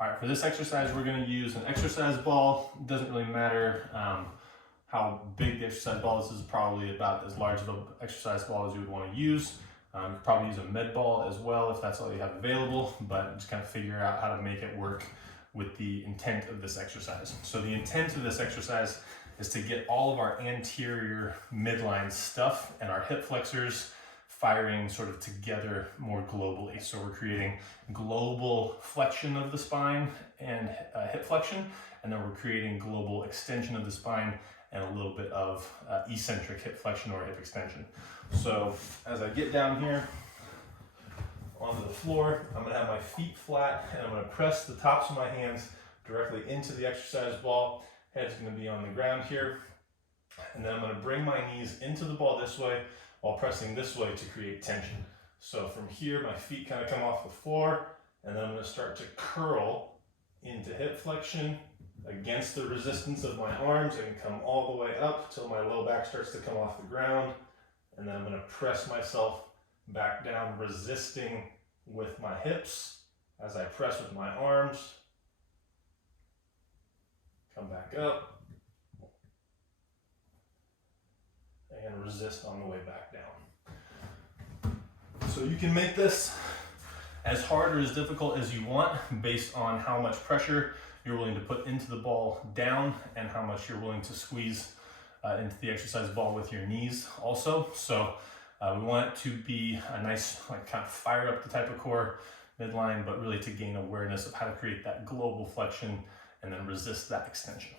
All right, for this exercise, we're gonna use an exercise ball. It doesn't really matter how big the exercise ball is. This is probably about as large of an exercise ball as you would wanna use. You could probably use a med ball as well if that's all you have available, but just kind of figure out how to make it work with the intent of this exercise. So the intent of this exercise is to get all of our anterior midline stuff and our hip flexors firing sort of together more globally. So we're creating global flexion of the spine and hip flexion, and then we're creating global extension of the spine and a little bit of eccentric hip flexion or hip extension. So as I get down here onto the floor, I'm gonna have my feet flat and I'm gonna press the tops of my hands directly into the exercise ball. Head's gonna be on the ground here. And then I'm gonna bring my knees into the ball this way while pressing this way to create tension. So from here, my feet kind of come off the floor, and then I'm gonna start to curl into hip flexion against the resistance of my arms and come all the way up till my low back starts to come off the ground. And then I'm gonna press myself back down, resisting with my hips as I press with my arms. Come back up. And resist on the way back down. So you can make this as hard or as difficult as you want based on how much pressure you're willing to put into the ball down and how much you're willing to squeeze into the exercise ball with your knees also. So we want it to be a nice, like, kind of fire up the type of core midline, but really to gain awareness of how to create that global flexion and then resist that extension.